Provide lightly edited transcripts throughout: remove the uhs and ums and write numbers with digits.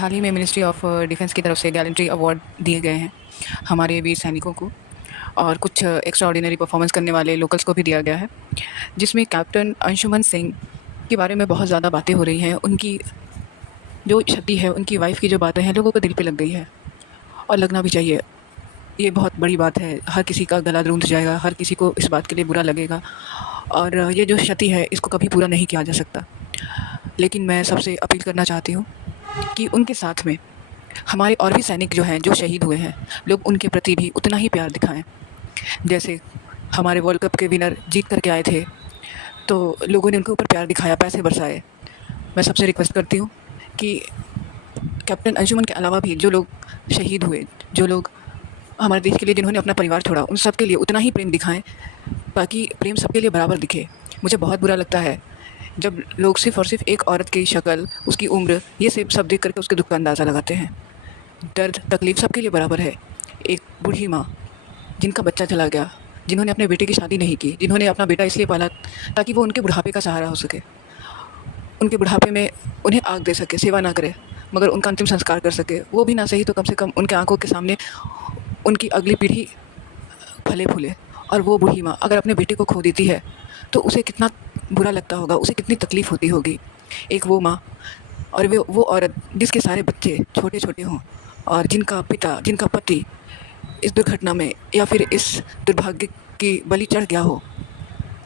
हाल ही में ministry of defence की तरफ से गैलेंट्री अवार्ड दिए गए हैं हमारे वीर सैनिकों को, और कुछ एक्स्ट्रा ऑर्डिनरी परफॉर्मेंस करने वाले लोकल्स को भी दिया गया है, जिसमें कैप्टन अंशुमन सिंह के बारे में बहुत ज़्यादा बातें हो रही हैं। उनकी जो क्षति है, उनकी वाइफ़ की जो बातें हैं, लोगों को दिल पे लग गई है और लगना भी चाहिए। ये बहुत बड़ी बात है, हर किसी का गला रूंध जाएगा, हर किसी को इस बात के लिए बुरा लगेगा, और ये जो क्षति है इसको कभी पूरा नहीं किया जा सकता। लेकिन मैं सबसे अपील करना चाहती हूँ कि उनके साथ में हमारे और भी सैनिक जो हैं, जो शहीद हुए हैं, लोग उनके प्रति भी उतना ही प्यार दिखाएं। जैसे हमारे वर्ल्ड कप के विनर जीत करके आए थे, तो लोगों ने उनके ऊपर प्यार दिखाया, पैसे बरसाए। मैं सबसे रिक्वेस्ट करती हूँ कि कैप्टन अंशुमन के अलावा भी जो लोग शहीद हुए, जो लोग हमारे देश के लिए जिन्होंने अपना परिवार छोड़ा, उन सब के लिए उतना ही प्रेम दिखाएं, ताकि प्रेम सबके लिए बराबर दिखे। मुझे बहुत बुरा लगता है जब लोग सिर्फ़ और सिर्फ एक औरत की शक्ल, उसकी उम्र, ये सब देख करके उसके दुःख का अंदाज़ा लगाते हैं। दर्द, तकलीफ़ सबके लिए बराबर है। एक बूढ़ी माँ जिनका बच्चा चला गया, जिन्होंने अपने बेटे की शादी नहीं की, जिन्होंने अपना बेटा इसलिए पाला ताकि वो उनके बुढ़ापे का सहारा हो सके, उनके बुढ़ापे में उन्हें आग दे सके, सेवा ना करे, मगर उनका अंतिम संस्कार कर सके। वो भी ना सही तो कम से कम उनके आँखों के सामने उनकी अगली पीढ़ी फले-फूले। और वो बूढ़ी माँ अगर अपने बेटे को खो देती है, तो उसे कितना बुरा लगता होगा, उसे कितनी तकलीफ़ होती होगी। एक वो माँ और वो औरत जिसके सारे बच्चे छोटे-छोटे हों, और जिनका पिता, जिनका पति इस दुर्घटना में या फिर इस दुर्भाग्य की बलि चढ़ गया हो।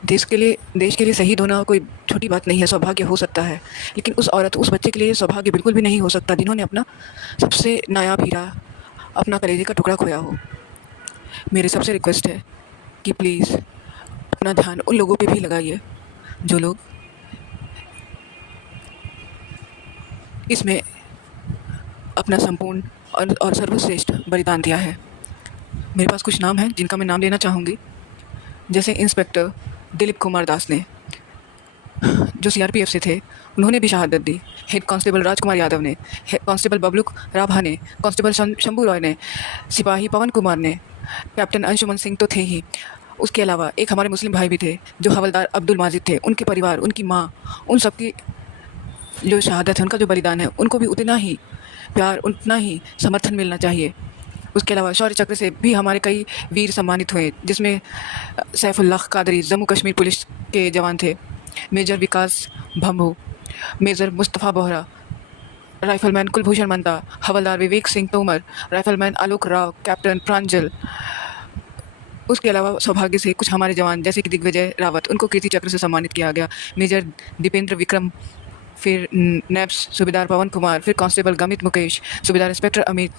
देश के लिए शहीद होना कोई छोटी बात नहीं है, सौभाग्य हो सकता है। लेकिन उस औरत, उस बच्चे के लिए सौभाग्य बिल्कुल भी नहीं हो सकता, जिन्होंने अपना सबसे नायाब हीरा, अपना कलेजे का टुकड़ा खोया हो। मेरी सबसे रिक्वेस्ट है कि प्लीज़ अपना ध्यान उन लोगों पे भी लगाइए, जो लोग इसमें अपना संपूर्ण और सर्वश्रेष्ठ बलिदान दिया है। मेरे पास कुछ नाम हैं जिनका मैं नाम लेना चाहूँगी। जैसे इंस्पेक्टर दिलीप कुमार दास ने, जो सीआरपीएफ से थे, उन्होंने भी शहादत दी। हेड कांस्टेबल राजकुमार यादव ने, हेड कांस्टेबल बबलू राभा ने, कांस्टेबल शंभू रॉय ने, सिपाही पवन कुमार ने, कैप्टन अंशुमन सिंह तो थे ही। उसके अलावा एक हमारे मुस्लिम भाई भी थे, जो हवलदार अब्दुल माजिद थे। उनके परिवार, उनकी माँ, उन सबकी जो शहादत है, उनका जो बलिदान है, उनको भी उतना ही प्यार, उतना ही समर्थन मिलना चाहिए। उसके अलावा शौर्य चक्र से भी हमारे कई वीर सम्मानित हुए, जिसमें सैफुल्लाह कादरी जम्मू कश्मीर पुलिस के जवान थे, मेजर विकास भम्भू, मेजर मुस्तफ़ा बोहरा, राइफलमैन कुलभूषण मंदा, हवलदार विवेक सिंह तोमर, राइफलमैन आलोक राव, कैप्टन प्रांजल। उसके अलावा सौभाग्य से कुछ हमारे जवान जैसे कि दिग्विजय रावत, उनको कीर्ति चक्र से सम्मानित किया गया। मेजर दीपेंद्र विक्रम, फिर नैब्स सूबेदार पवन कुमार, फिर कांस्टेबल गमित मुकेश, सूबेदार इंस्पेक्टर अमित,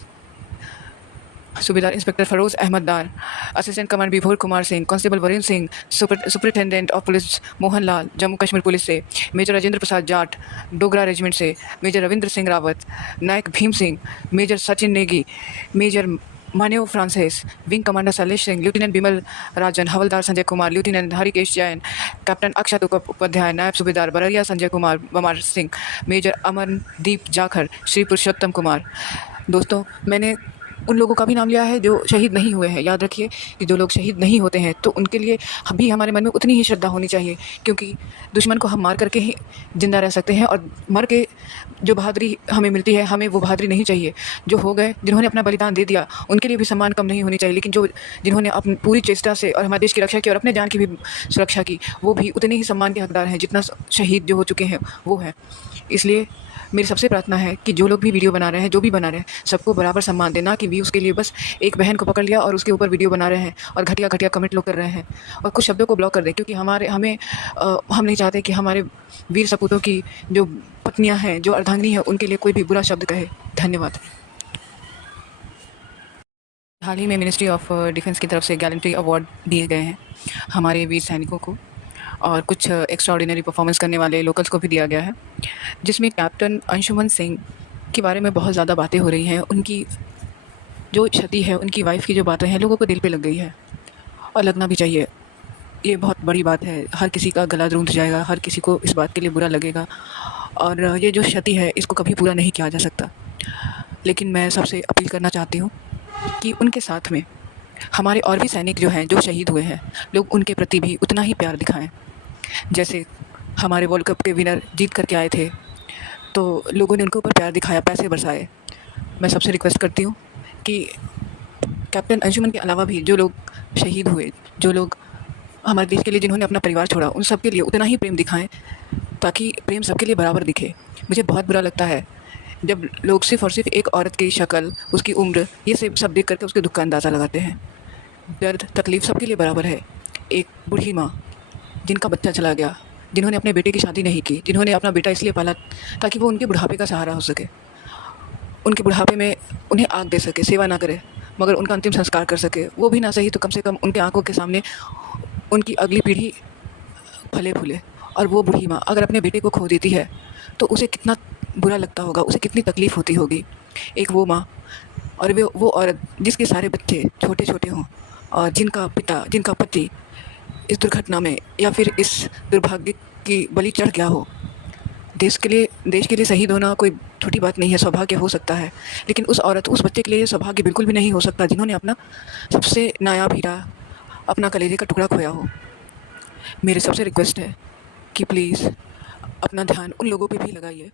सूबेदार इंस्पेक्टर फरोज़ अहमद दार, assistant commander Vibhor Kumar Singh, constable Varinder Singh, superintendent of police Mohan Lal, Jammu Kashmir police से, मेजर राजेंद्र प्रसाद जाट, डोगरा रेजिमेंट से, major Ravindra Singh Rawat, Naik Bhim Singh, major Sachin Negi, major Manyo Francis, wing commander Shailesh Singh, lieutenant Bimal Rajan, havildar Sanjay Kumar, lieutenant Harikesh Jain, captain Akshat Upadhyay, Naib Subedar Bararia Sanjay Kumar Bamar Singh, major Amandeep Jakhar, Shri Purushottam Kumar. दोस्तों, मैंने उन लोगों का भी नाम लिया है जो शहीद नहीं हुए हैं। याद रखिए कि जो लोग शहीद नहीं होते हैं, तो उनके लिए भी हमारे मन में उतनी ही श्रद्धा होनी चाहिए, क्योंकि दुश्मन को हम मार करके ही ज़िंदा रह सकते हैं, और मर के जो बहादुरी हमें मिलती है, हमें वो बहादुरी नहीं चाहिए। जो हो गए, जिन्होंने अपना बलिदान दे दिया, उनके लिए भी सम्मान कम नहीं होनी चाहिए, लेकिन जिन्होंने अपनी पूरी चेष्टा से और हमारे देश की रक्षा की और अपने जान की भी सुरक्षा की, वो भी उतने ही सम्मान के हकदार हैं जितना शहीद जो हो चुके हैं वो है। इसलिए मेरी सबसे प्रार्थना है कि जो लोग भी वीडियो बना रहे हैं, जो भी बना रहे हैं, सबको बराबर सम्मान देना, कि व्यूज़ के लिए बस एक बहन को पकड़ लिया और उसके ऊपर वीडियो बना रहे हैं और घटिया कमेंट लोग कर रहे हैं और कुछ शब्दों को ब्लॉक कर दें, क्योंकि हम नहीं चाहते कि हमारे वीर सपूतों की जो पत्नियां हैं, जो अर्धांगिनी हैं, उनके लिए कोई भी बुरा शब्द कहे। धन्यवाद। हाल ही में मिनिस्ट्री ऑफ डिफेंस की तरफ से गैलेंट्री अवार्ड दिए गए हैं हमारे वीर सैनिकों को, और कुछ एक्स्ट्रा ऑर्डिनरी परफॉर्मेंस करने वाले लोकल्स को भी दिया गया है, जिसमें कैप्टन अंशुमन सिंह के बारे में बहुत ज़्यादा बातें हो रही हैं। उनकी जो क्षति है, उनकी वाइफ़ की जो बातें हैं, लोगों को दिल पे लग गई है और लगना भी चाहिए। ये बहुत बड़ी बात है, हर किसी का गला रूंध जाएगा, हर किसी को इस बात के लिए बुरा लगेगा, और ये जो क्षति है इसको कभी पूरा नहीं किया जा सकता। लेकिन मैं सबसे अपील करना चाहती हूँ कि उनके साथ में हमारे और भी सैनिक जो हैं, जो शहीद हुए हैं, लोग उनके प्रति भी उतना ही प्यार दिखाएं। जैसे हमारे वर्ल्ड कप के विनर जीत करके आए थे, तो लोगों ने उनके ऊपर प्यार दिखाया, पैसे बरसाए। मैं सबसे रिक्वेस्ट करती हूँ कि कैप्टन अंशुमन के अलावा भी जो लोग शहीद हुए, जो लोग हमारे देश के लिए जिन्होंने अपना परिवार छोड़ा, उन सब के लिए उतना ही प्रेम दिखाएं, ताकि प्रेम सबके लिए बराबर दिखे। मुझे बहुत बुरा लगता है जब लोग सिर्फ़ और सिर्फ एक औरत की शक्ल, उसकी उम्र, ये सब देख करके उसके दुख का अंदाज़ा लगाते हैं। दर्द तकलीफ़ सबके लिए बराबर है। एक बूढ़ी माँ जिनका बच्चा चला गया, जिन्होंने अपने बेटे की शादी नहीं की, जिन्होंने अपना बेटा इसलिए पाला ताकि वो उनके बुढ़ापे का सहारा हो सके, उनके बुढ़ापे में उन्हें आग दे सके, सेवा ना करे मगर उनका अंतिम संस्कार कर सके। वो भी ना सही तो कम से कम उनके आंखों के सामने उनकी अगली पीढ़ी फले फूले। और वो बूढ़ी माँ अगर अपने बेटे को खो देती है तो उसे कितना बुरा लगता होगा, उसे कितनी तकलीफ़ होती होगी। एक वो माँ और वो औरत जिसके सारे बच्चे छोटे छोटे हों और जिनका पिता, जिनका पति इस दुर्घटना में या फिर इस दुर्भाग्य की बलि चढ़ गया हो। देश के लिए शहीद होना कोई छोटी बात नहीं है, सौभाग्य हो सकता है, लेकिन उस औरत, उस बच्चे के लिए ये सौभाग्य बिल्कुल भी नहीं हो सकता जिन्होंने अपना सबसे नायाब हीरा, अपना कलेजे का टुकड़ा खोया हो। मेरी सबसे रिक्वेस्ट है कि प्लीज़ अपना ध्यान उन लोगों पे भी लगाइए